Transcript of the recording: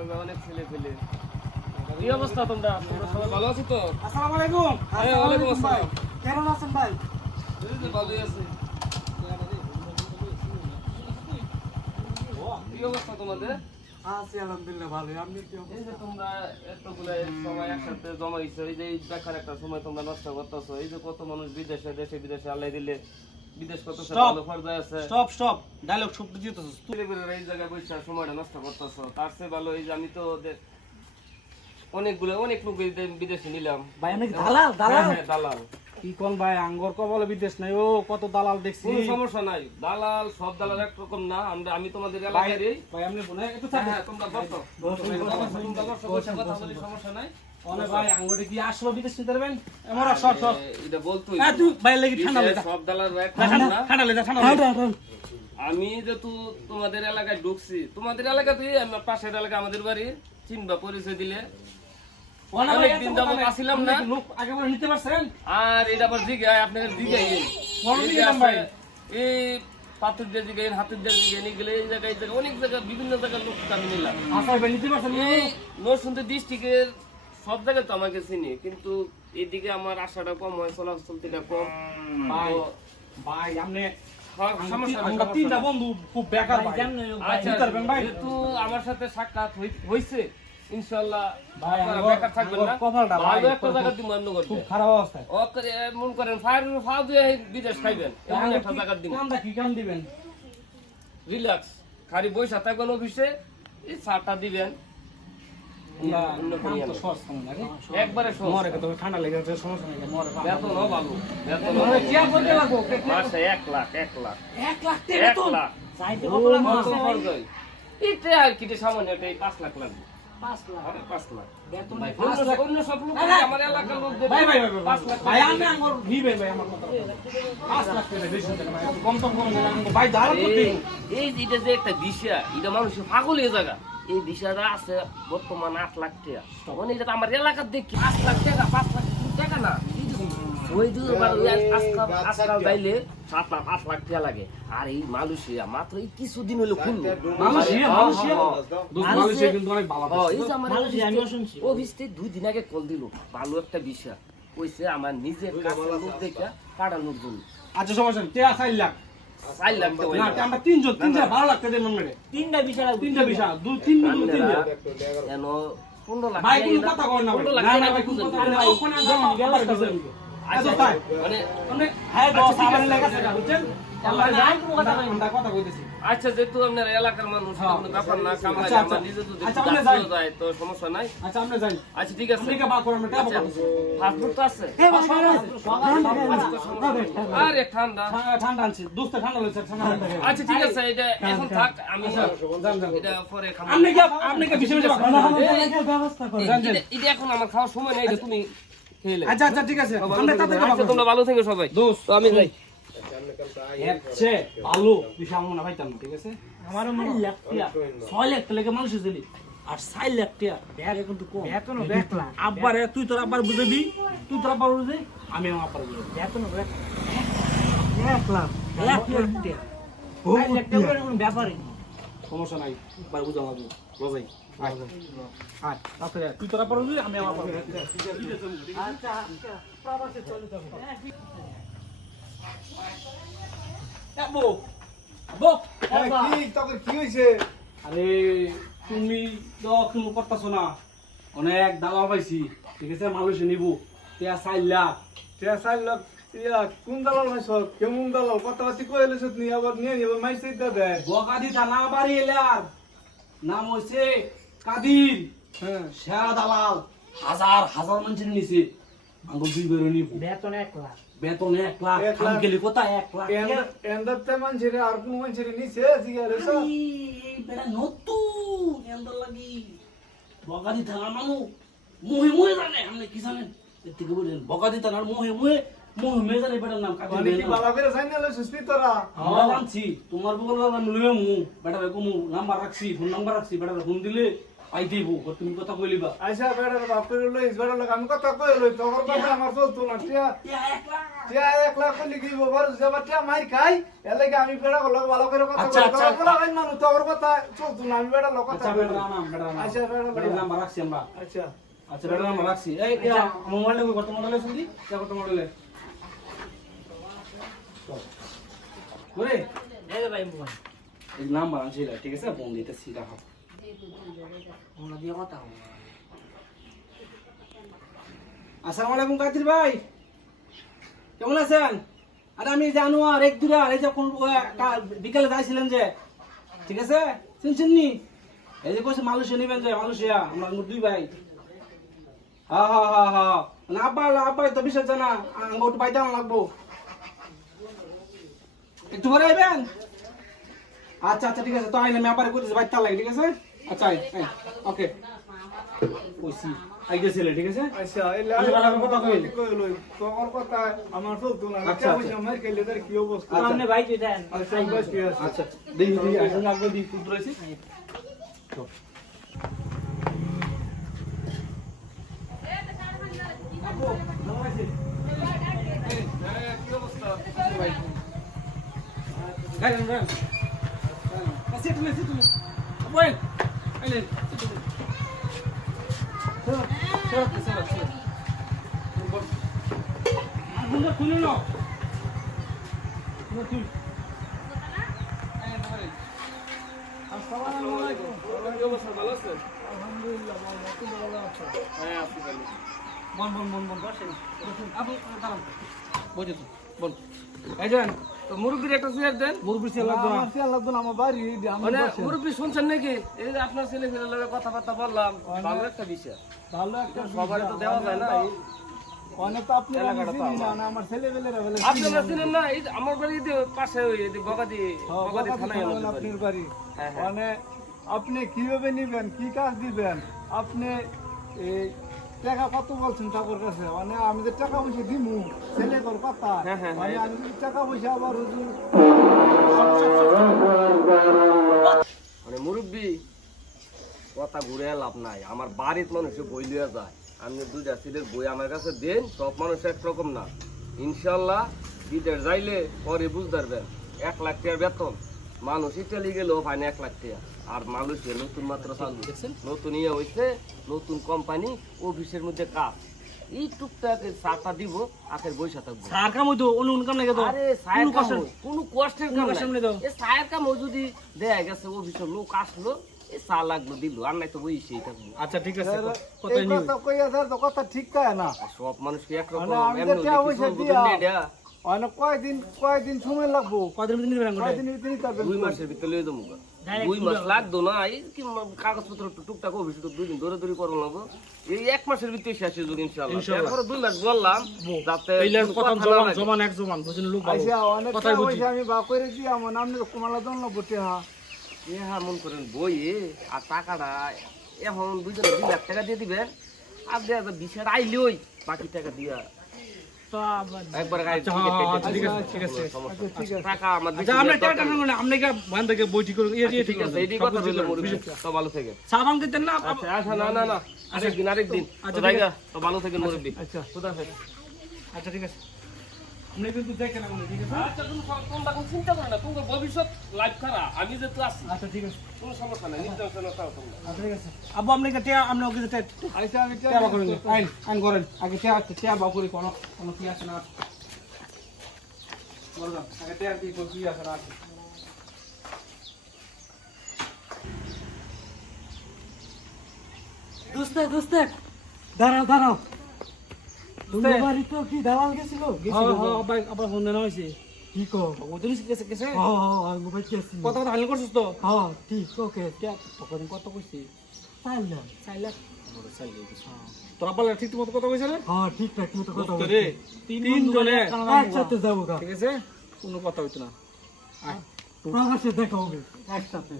অনেক ছেলে পেলে। কি অবস্থা তোমরা সবাই ভালো আছো তো? আসসালামু আলাইকুম। হ্যাঁ, ওয়ালাইকুম আসসালাম। কেমন আছেন ভাই? এই যে ভালোই আছে। কি অবস্থা তোমাদের? আছি আলহামদুলিল্লাহ ভালোই। আপনি কি এই অবস্থা? যে তোমরা এতগুলো সময় একসাথে জমাইছো, এই যে এই দেখার একটা সময় তোমরা নষ্ট করতেছো। এই যে কত মানুষ বিদেশে দেশে বিদেশে আল্লাহ দিলে বিদেশ কত ভালো পর্যায়ে আছে। স্টপ ডায়লগ শব্দ দিতেছস তুই। ছেলেপেলেরা এই জায়গায় বসে সময়টা নষ্ট করতেছো। তার চেয়ে ভালো এই যে আমি তো অনেক লোক বিদেশে নিলাম। ভাই আমি দালাল হ্যাঁ, দালাল। কি কোন ভাই আঙ্গর কবলে বিদেশ নাই ও কত দালাল দেখছি। কোনো সমস্যা নাই, দালাল সব দালাল একরকম না। আমি তোমাদের এলাকারই। ভাই আপনি বলে একটু হ্যাঁ, তোমরা বসো। তোমরা বসো, বসে কথা বলি, সমস্যা নাই। অনে ভাই আঙ্গরে কি আসলো বিদেশ নিতে পারবেন? আমরা সব এটা বলতুই। হ্যাঁ তুই ভাই লাগি ঠান্ডা লাগা। সব দালাল এক না। ঠান্ডা লাগা। আমি যেহেতু তোমাদের এলাকায় ঢুকছি, তোমাদের এলাকাতেই আমি পাশের এলাকা আমাদের বাড়ি চিনবা পরিচয় দিলে। অনেকদিন যাবত আসিলাম না। লোক আগে বলে নিতে পারছেন? আর এটা আবার দিঘায়, আপনাদের দিঘায় এই পাথর দিয়ে দিঘায়, হাতের দিয়ে দিঘায় নিয়ে গেলে এই জায়গায় অনেক জায়গায় বিভিন্ন জায়গার লোক আমি নিলাম। আচ্ছা ভাই নিতে পারছেন? এই নরসিংদী ডিস্ট্রিক্টের সব জায়গায় তো আমাকে চিনি, কিন্তু এইদিকে আমার আশাটা কম হয়, চলাচলতিটা কম। ভাই ভাই আপনি সমস্যা আমরা তিনটা বন্ধু খুব বেকার ভাই। আচ্ছা, পারবেন ভাই? যেহেতু আমার সাথে সাক্ষাৎ হইছে, ইনশাআল্লাহ ভাই, আপনারা আমার- বেকার থাকবেন না। কপালটা ভাই, ভালো একটা জায়গা দিব অন্য করতে। খুব খারাপ অবস্থা। মন করেন ফায়ার দিয়ে বিদেশ খাইবেন, এমন একটা জায়গা দিব। কামটা কি কাম দিবেন? রিল্যাক্স, খালি বইসা থাকবেন অফিসে, এই চাটা দিবেন। অন্য কাম করিয়া তো না। সহজ কাম না রে। একবারে সহজ। মরে তো ঠান্ডা লেগে যাচ্ছে, সমস্যা নেই, মরে পাবো। বেতনও ভালো, বেতনও মরে ভালো। কি আর করতে লাগবো? মাসে 1 লাখ 1 লাখ 1 টাকা তো লাখ। চাইতে ও কত লাখ কত আছে ভাই? খরচ হয়? এটা আর কি সামান্য, এটা 5 লাখ লাগবে। 5 লাখ আরে 5 লাখ। বেতন ভাই, 5 লাখ। অন্য সব লোক আমার এলাকার লোক দেবে ভাই 5 লাখ ভাই টাকা আমি দিবে। আঙ্গুর দিবেন ভাই আমার কথা 5 লাখ টাকা বেশি হচ্ছে না ভাই, একটু কম কম করে দিলাম ভাই দাঁড়ান করতে। এই যে এটা যে একটা বিষয়, এটা মানুষের পাগল হয়ে জায়গা। এই বিষয়টা আছে বর্তমান 8 লাখ টাকা। মানে এটা তো আমার এলাকার দেখি 5 লাখ টাকা, 5 লাখ টাকা না। ওই দুবার আজকাল যাইলে 7 লাখ 8 লাখ টাকা লাগে। আর এই মালয়েশিয়া মাত্র এই কিছুদিন হলো খুললো। মালয়েশিয়া কিন্তু অনেক ভালো হ্যাঁ, এই যে আমার অফিস থেকে 2 দিন আগে কল দিল, ভালো একটা বিষয় কইছে আমার নিজের কাছে লোক দেখে কাটানোর জন্য। আচ্ছা সমস্যা নেই, টাকা 4 লাখ 4 লাখ টাকা না আমরা তিনজন ভালো লাগতে দেন মেরে তিনটা বিষয় 2 3 মিনিট 3 কেন 15 লাখ ভাই কোনো কথা কই না ভাই, 15 লাখ না না টাকা ভাই কোনো কথা বুঝেন। কই না, ওখানে আমরা আচ্ছা, তাই মানে মানে হ্যাঁ দশ আমার লাগা সেটা বুঝছেন আমরা যাই কোনো কথা আমরা কথা কইতেছি। আচ্ছা, যেহেতু আপনার এলাকার মানুষ, হ্যাঁ। কোনো ব্যাপার না, কামাই আচ্ছা, আচ্ছা। আমার নিজে তো আচ্ছা, আপনি যাই। যায় তো সমস্যা নাই। আচ্ছা আমরা যাই, আচ্ছা ঠিক আছে, আপনি কে বার করেন টাকা পাবো। ফাস্টফুড তো আছে। আরে ঠান্ডা। ঠান্ডা আনছি দোস্ত, ঠান্ডা লইছে ঠান্ডা। আচ্ছা ঠিক আছে, এটা এখন থাক, আমি যান যান এটা পরে খাবো। আপনি কে বিষয় ব্যবস্থা করেন যান যান। এটা এখন আমার খাওয়ার সময় নেই, এটা তুমি খেয়ে নে। আচ্ছা আচ্ছা ঠিক আছে আমরা তাতে আচ্ছা, তোমরা ভালো থেকো সবাই। দোস্ত তো আমি যাই। হচ্ছে ভালো বিষয় আমরা না পাইতাম না, ঠিক আছে আমারও মনে 6 লাখ টাকা মানুষ দিলি আর 4 লাখ টাকা ব্যাগ কিন্তু কম বেতন বেতলা আব্বার তুই তোর আব্বার বুঝবি, তুই তোর আব্বার বুঝবি, আমি আমার আব্বার বুঝবি বেতন 1 লাখ 1 লাখ টাকা কোনো ব্যাপারই না, সমস্যা নাই ভাই বুঝা লাগবে লজাই আয় তাতে তুই তোর আব্বার বুঝবি, আমি আমার আব্বার বুঝবি। আচ্ছা আচ্ছা প্রবাসে চলে যাব। আরে তুমি তো কোনো করতেছো না, অনেক দালাল পাইছি, ঠিক আছে মালয়েশিয়া নিব 4 লাখ। কোন দালাল ভাই সব কেমন দালাল কথাবার্তি কয়ে এলেছ নি আবার নিয়ে নিব মাইসে দে বকাদি থানা বাড়ি এলার নাম হইছে কাদির, হ্যাঁ সেরা দালাল, হাজার হাজার মানুষের নিছে আঙ্গুল 2 বেরো নিব, বেতন 1 লাখ বেতন 1 লাখ, 1 লাখ। কাম গেলি কথা 1 লাখ। এন্দাতে মানুষের আর কোন মানুষের নিছে জিগারে সব এই বেটা নতুন এন্দার লাগি বকাদি থানার মানুষ মুহে মুহে জানে, আপনি কি জানেন এর থেকে বলেন বকাদি থানার মুহে মুহে জানে বেটার নাম কাদির। মানে কি ভালো করে জানি সুস্তি তোরা আমরা জানছি তোমার বগল বাবা লইও মু বেটা কমু নাম্বার রাখছি, ফোন নাম্বার রাখছি, বেটা ফোন দিলে আই দেব তুমি কথা কইলিবা আইসা বেড়ার বাপের লইস বেড়ার লোক আমি কথা কই লই তোর কথা আমার চলতো না টিয়া টিয়া 1 লাখ কইলি কি বাবার যাবা টিয়া মাই খাই এর লাগি আমি বেড়া লোক ভালো করে কথা আচ্ছা, কই আচ্ছা। তোর কথা কই না তোর কথা চলতো না আমি বেড়া লোক কথা আচ্ছা কই বেটা নাম বেটা নাম আচ্ছা বেড়া বেটা নাম রাখছি আমরা আচ্ছা আচ্ছা বেটা নাম রাখছি এই মোবাইলে কত মোবাইলে শুনদি কত মোবাইলে ওরে এই ভাই মোবাইল এই নাম্বার আনছি ঠিক আছে ফোন দিতেছি রাখো ফোন দিয়ে কথা হবে আসসালামু আলাইকুম কাদির ভাই কেমন আছেন আরে আমি জানোয়ার এক দুরা এই যে কোন বিকালে যাইছিলেন যে ঠিক আছে শুনছেন নি এই যে কইছে মালয়েশিয়া নিবেন যে মালয়েশিয়া আমরা দুই ভাই হ্যাঁ হ্যাঁ হ্যাঁ হ্যাঁ না আব্বা তো বিশেষ জানা ওটা বাইতে লাগবো একটু পরে আইবেন আচ্ছা আচ্ছা ঠিক আছে তো আইলে আমি আবার কইতেছি বাইতে লাগে ঠিক আছে আচ্ছা ওকে কইছি আইগেছিলে ঠিক আছে আচ্ছা এই আমি ভালো কথা কই কই লই তোর কথা আমার চলতো না আচ্ছা, টিয়া আচ্ছা। পয়সা মার খাইলে তার কি অবস্থা সামনে ভাই তুই দেন আচ্ছা বাস কি আছে আচ্ছা দেখি আসলে আগে দি তুই রইছিস কি অবস্থা গাইলেন গাইলেন আসি তুমি বল আইলেন আগুনটা খুলে নাও আসসালামু আলাইকুম কি অবস্থা ভালো আছেন আলহামদুলিল্লাহ ভালো আছি ভালো আছি হ্যাঁ আপনি ভালো বল বসেন আপনি দাঁড়ান বসে তো বল এই যান তো মুরব্বির একটা চেয়ার দেন মুরগি সেল লাগবে না আমার ছেলে লাগতো না আমার বাড়ি আমি মানে বসে। মুরব্বি শুনছেন নাকি এই যে আপনার ছেলে ফেলের লগে কথাবার্তা বললাম ভালো একটা বিষয় ভালো একটা সবারই তো দেওয়া যায় না অনেক তো আপনি এলাকাটা তো চিনি না, না আমার ছেলেবেলেরা বলে আপনারা চিনেন না এই যে আমার বাড়ি যে পাশে ওই যে বগাদি থানায় আমাদের বাড়ি। আপনার বাড়ি হ্যাঁ, হ্যাঁ। মানে আপনি কিভাবে নিবেন কি কাজ দিবেন আপনি এই টাকা কত বলছেন তারপর কাছে মানে আমি যে টাকা পয়সা দিমু ছেলে তোর কথা হ্যাঁ, হ্যাঁ, মানে আমি যদি টাকা পয়সা আবার হুজুর মানে মুরব্বি কথা ঘুরে লাভ নাই আমার বাড়ির মানুষে বই লিয়া যায় আমি দুইটা ছেলের বই আমার কাছে দেন সব মানুষ একরকম না ইনশাল্লাহ বিদেশ যাইলে পরে বুঝতে পারবেন 1 লাখ টাকার বেতন মানুষ ইটালি গেলেও পায় না 1 লাখ টাকা আর মালয়েশিয়া নতুন মাত্র চালু নতুন ইয়ে হয়েছে নতুন কোম্পানি অফিসের মধ্যে কাজ এই টুকটাক চাটা দিব আখের বইসা থাকবো সার কাম হইতো অন্য কাম লাগে তো আরে সায়ের কাম কোনো কষ্টের কাম কষ্টের নাই। নেই তো। এই সায়ের কাম যদি দেয়া গেছে অফিসের লোক আসলো এই চা লাগলো দিল আর নাই তো বইসেই থাকবো আচ্ছা ঠিক আছে এই কথা কইয়া স্যার তো কথা ঠিক কায় না আর সব মানুষকে একরকম মানে আমি এমনি যে টাকা কিছু পয়সা বুঝুন দিয়া- না এটা। অনেক কয়দিন সময় লাগবো কদিন দিন নিবেন কয়দিন ভিতরে পারবেন 2 মাসের ভিতরে লয়ে যাবো গা। 2 মাস লাগতো না এই কি কাগজপত্র টুকটাক অফিস তো 2 দিন ধরে করো লাগবো এই 1 মাসের ভিতরে শেষ হয়ে যাবে ইনশাআল্লাহ তারপরে 2 মাস বললাম যাতে এইলার কোনো কথা কথা না জমান লাগে। জমান এক জমান বুঝেন লোক ভালো আইসা অনেক কথাই টাকা বুঝি। পয়সা আমি বা করে দিয়ে আমার নামে কুমালা জন্য বটে হ্যাঁ এ হ্যাঁ মন করেন বই আর টাকাটা এখন 2 লাখ টাকা দিয়ে দিবেন আর দেয়া যাবে 20 আইলে ওই বাকি টাকা দিয়া একবার গাড়ি আচ্ছা, হ্যাঁ, হ্যাঁ, আচ্ছা, ঠিক আছে, ঠিক আছে। টাকা আমার আচ্ছা আমরা টাকা না আমরা কি বান থেকে বই ঠিক করে ইয়ে ঠিক ঠিক আছে আছে এইটাই কথা বললাম মুরব্বি তো ভালো থেকে সাবান দিতেন না আচ্ছা আচ্ছা না আরেকদিন আচ্ছা, তো জায়গা তো ভালো থেকে মুরব্বি আচ্ছা খুদা হাফেজ আচ্ছা ঠিক আছে আপনি কিন্তু দেখেন আমাদের ঠিক আছে আচ্ছা তোমরা কোনো চিন্তা করো না তোমার ভবিষ্যৎ লাইফ খারাপ আমি যে তো আছি আচ্ছা ঠিক আছে কোনো সমস্যা নাই নির্দেশন নাও তোমরা আচ্ছা ঠিক আছে আব্বু আপনি কে আপনি ওকে টেট আইসা আমি টেবা করেন আইন করেন আগে টেয়া বাউ করি কোন কোন কি আছে না বললাম আগে টেয়া কি কি আছে না দোস্ত দাঁড়াও তোমার বাড়ি তো কি দালাল গেছিল হ্যাঁ হ্যাঁ আবার ফোন দেনা হইছে কি কো ও তো কেসে কেসে আমি মোবাইল কেছি কথা কথা হাল করছিস তো ঠিক ওকে টেয়া কত কত কইছি চাইলাম 4 লাখ তোরা বলে ঠিক মতো কথা কইছ রে ঠিকঠাক মতো কথা দোস্ত রে তিন জনে একসাথে যাবো গা ঠিক আছে কোনো কথা হইতো না আয় প্রকাশ্যে দেখা হবে একসাথে